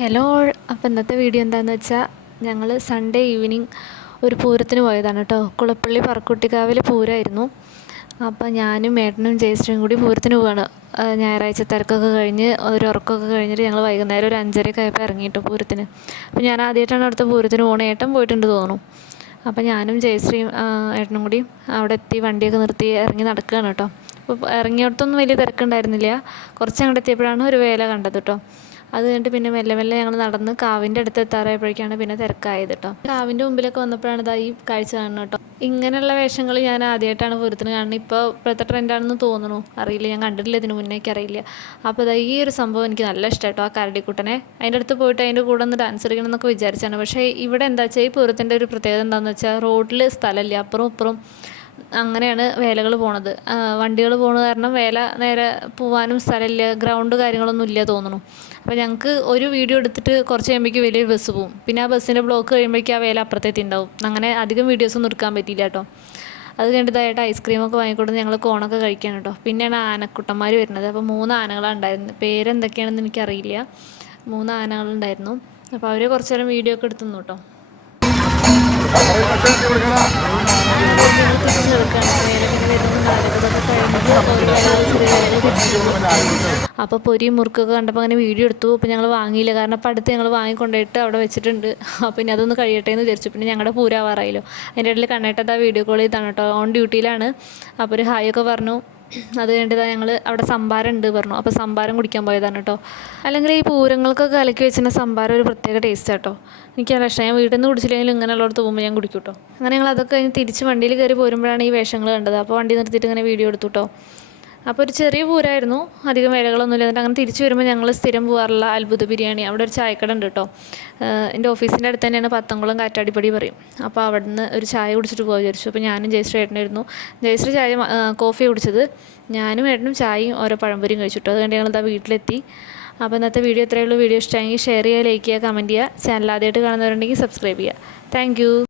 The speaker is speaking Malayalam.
ഹലോ. അപ്പോൾ ഇന്നത്തെ വീഡിയോ എന്താണെന്ന് വെച്ചാൽ ഞങ്ങൾ സൺഡേ ഈവനിങ് ഒരു പൂരത്തിന് പോയതാണ് കേട്ടോ. കുളപ്പള്ളി പറക്കുട്ടിക്കാവിൽ പൂരമായിരുന്നു. അപ്പോൾ ഞാനും ഏട്ടനും ജയശ്രീയും കൂടി പൂരത്തിന് പോവാണ്. ഞായറാഴ്ച തിരക്കൊക്കെ കഴിഞ്ഞ് ഒരു ഉറക്കമൊക്കെ കഴിഞ്ഞിട്ട് ഞങ്ങൾ വൈകുന്നേരം ഒരു 5:30 ആയപ്പോൾ ഇറങ്ങിയിട്ടു പൂരത്തിന്. അപ്പോൾ ഞാൻ ആദ്യമായിട്ടാണ് അടുത്ത പൂരത്തിന് പോകണത്. ഏട്ടൻ പോയിട്ടുണ്ട് തോന്നുന്നു. അപ്പോൾ ഞാനും ജയശ്രീയും ഏട്ടനും കൂടി അവിടെ എത്തി വണ്ടിയൊക്കെ നിർത്തി ഇറങ്ങി നടക്കുകയാണ് കേട്ടോ. അപ്പോൾ ഇറങ്ങിയിടത്തൊന്നും വലിയ തിരക്കുണ്ടായിരുന്നില്ല. കുറച്ച് അങ്ങോട്ട് എത്തിയപ്പോഴാണ് ഒരു വേല കണ്ടത് കേട്ടോ. അത് കഴിഞ്ഞിട്ട് പിന്നെ മെല്ലെ മെല്ലെ ഞങ്ങൾ നടന്ന് കാവിൻ്റെ അടുത്ത് എത്താറായപ്പോഴേക്കാണ് പിന്നെ തിരക്കായത് കേട്ടോ. കാവിൻ്റെ മുമ്പിലൊക്കെ വന്നപ്പോഴാണ് ഇതാ ഈ കാഴ്ച കാണുന്നത് കേട്ടോ. ഇങ്ങനെയുള്ള വേഷങ്ങൾ ഞാൻ ആദ്യമായിട്ടാണ് പൂരത്തിന് കാണുന്നത്. ഇപ്പോൾ ഇപ്പോഴത്തെ ട്രെൻഡാണെന്ന് തോന്നുന്നു, അറിയില്ല, ഞാൻ കണ്ടിട്ടില്ല ഇതിന് മുന്നേക്ക് അറിയില്ല. അപ്പോൾ ഇതാ ഈ ഒരു സംഭവം എനിക്ക് നല്ല ഇഷ്ടം കേട്ടോ. ആ കരടിക്കുട്ടനെ അതിൻ്റെ അടുത്ത് പോയിട്ട് അതിൻ്റെ കൂടെ ഒന്ന് ഡാൻസ് കളിക്കണം എന്നൊക്കെ വിചാരിച്ചാണ്. പക്ഷേ ഇവിടെ എന്താ വെച്ചാൽ ഈ പൂരത്തിൻ്റെ ഒരു പ്രത്യേകത എന്താണെന്ന് വെച്ചാൽ റോഡിൽ സ്ഥലമില്ല, അപ്പുറം ഇപ്പുറം അങ്ങനെയാണ് വേലകൾ പോണത്. വണ്ടികൾ പോണ കാരണം വേല നേരെ പോകാനും സ്ഥലമില്ല, ഗ്രൗണ്ട് കാര്യങ്ങളൊന്നും ഇല്ല തോന്നുന്നു. അപ്പോൾ ഞങ്ങൾക്ക് ഒരു വീഡിയോ എടുത്തിട്ട് കുറച്ച് കഴിയുമ്പോഴേക്കും വലിയൊരു ബസ് പോവും. പിന്നെ ആ ബസ്സിൻ്റെ ബ്ലോക്ക് കഴിയുമ്പോഴേക്കും ആ വേല അപ്പുറത്തേക്ക് ഉണ്ടാവും. അങ്ങനെ അധികം വീഡിയോസൊന്നും എടുക്കാൻ പറ്റിയില്ല കേട്ടോ. അത് കഴിഞ്ഞിട്ടായിട്ട് ഐസ്ക്രീമൊക്കെ വാങ്ങിക്കൊടുത്ത് ഞങ്ങൾ കോണൊക്കെ കഴിക്കാൻ കേട്ടോ. പിന്നെയാണ് ആനക്കുട്ടന്മാർ വരുന്നത്. അപ്പോൾ 3 ആനകളാണ് ഉണ്ടായിരുന്നത്. പേരെന്തൊക്കെയാണെന്ന് എനിക്കറിയില്ല. 3 ആനകളുണ്ടായിരുന്നു. അപ്പോൾ അവർ കുറച്ച് നേരം വീഡിയോ ഒക്കെ എടുത്തു കേട്ടോ. അപ്പോൾ പൊരിയും മുറുക്കൊക്കെ കണ്ടപ്പോൾ അങ്ങനെ വീഡിയോ എടുത്തു. അപ്പോൾ ഞങ്ങൾ വാങ്ങിയില്ല, കാരണം അപ്പോൾ അടുത്ത് ഞങ്ങൾ വാങ്ങിക്കൊണ്ടുപോയിട്ട് അവിടെ വെച്ചിട്ടുണ്ട്. അപ്പോൾ ഇനി അതൊന്ന് കഴിയട്ടെ എന്ന് വിചാരിച്ചു. പിന്നെ ഞങ്ങളുടെ പൂരാവാറായല്ലോ. അതിൻ്റെ ഇടയിൽ കണ്ണേട്ടത് ആ വീഡിയോ കോൾ ചെയ്താണ് കേട്ടോ. ഓൺ ഡ്യൂട്ടിയിലാണ്. അപ്പോൾ ഒരു ഹായ് ഒക്കെ പറഞ്ഞു. അത് കഴിഞ്ഞിട്ട് ഞങ്ങൾ അവിടെ സംഭാരം ഉണ്ട് പറഞ്ഞു. അപ്പോൾ സംഭാരം കുടിക്കാൻ പോയതാണ് കേട്ടോ. അല്ലെങ്കിൽ ഈ പൂരങ്ങൾക്കൊക്കെ കലക്കി വെച്ചിരുന്ന സംഭാരം ഒരു പ്രത്യേക ടേസ്റ്റ് കേട്ടോ. എനിക്ക് നല്ല ഇഷ്ടം. ഞാൻ വീട്ടിൽ നിന്ന് കുടിച്ചില്ലെങ്കിലും ഇങ്ങനെയുള്ളടത്ത് പോകുമ്പോൾ ഞാൻ കുടിക്കും കേട്ടോ. അങ്ങനെ ഞങ്ങൾ അതൊക്കെ കഴിഞ്ഞ് തിരിച്ച് വണ്ടിയിൽ കയറി പോരുമ്പോഴാണ് ഈ വേഷങ്ങൾ കണ്ടത്. അപ്പോൾ വണ്ടി നിർത്തിയിട്ട് ഇങ്ങനെ വീഡിയോ എടുത്തു കേട്ടോ. അപ്പോൾ ഒരു ചെറിയ പൂരമായിരുന്നു, അധികം വേലകളൊന്നുമില്ല. എന്നിട്ട് അങ്ങനെ തിരിച്ച് വരുമ്പോൾ ഞങ്ങൾ സ്ഥിരം പോകാറുള്ള അത്ഭുത ബിരിയാണി, അവിടെ ഒരു ചായക്കട ഉണ്ട് കേട്ടോ. എൻ്റെ ഓഫീസിൻ്റെ അടുത്ത് തന്നെയാണ്, പത്തംകുളം കാറ്റാടിപ്പടി പറയും. അപ്പോൾ അവിടെ നിന്ന് ഒരു ചായ കുടിച്ചിട്ട് പോകാൻ വിചാരിച്ചു. അപ്പോൾ ഞാനും ജയശ്രീ ഏട്ടനായിരുന്നു. ജയശ്രീ ചായ കോഫി കുടിച്ചത്, ഞാനും ഏട്ടനും ചായയും ഓരോ പഴംപൊരിയും കഴിച്ചിട്ടു. അത് കഴിഞ്ഞ് ഞങ്ങളിതാ വീട്ടിലെത്തി. അപ്പോൾ ഇന്നത്തെ വീഡിയോ ഇത്രയേ ഉള്ളൂ. വീഡിയോ ഇഷ്ടമെങ്കിൽ ഷെയർ ചെയ്യുക, ലൈക്ക് ചെയ്യുക, കമൻറ്റ് ചെയ്യുക. ചാനൽ ആദ്യമായിട്ട് കാണുന്നവരുണ്ടെങ്കിൽ സബ്സ്ക്രൈബ് ചെയ്യുക. താങ്ക്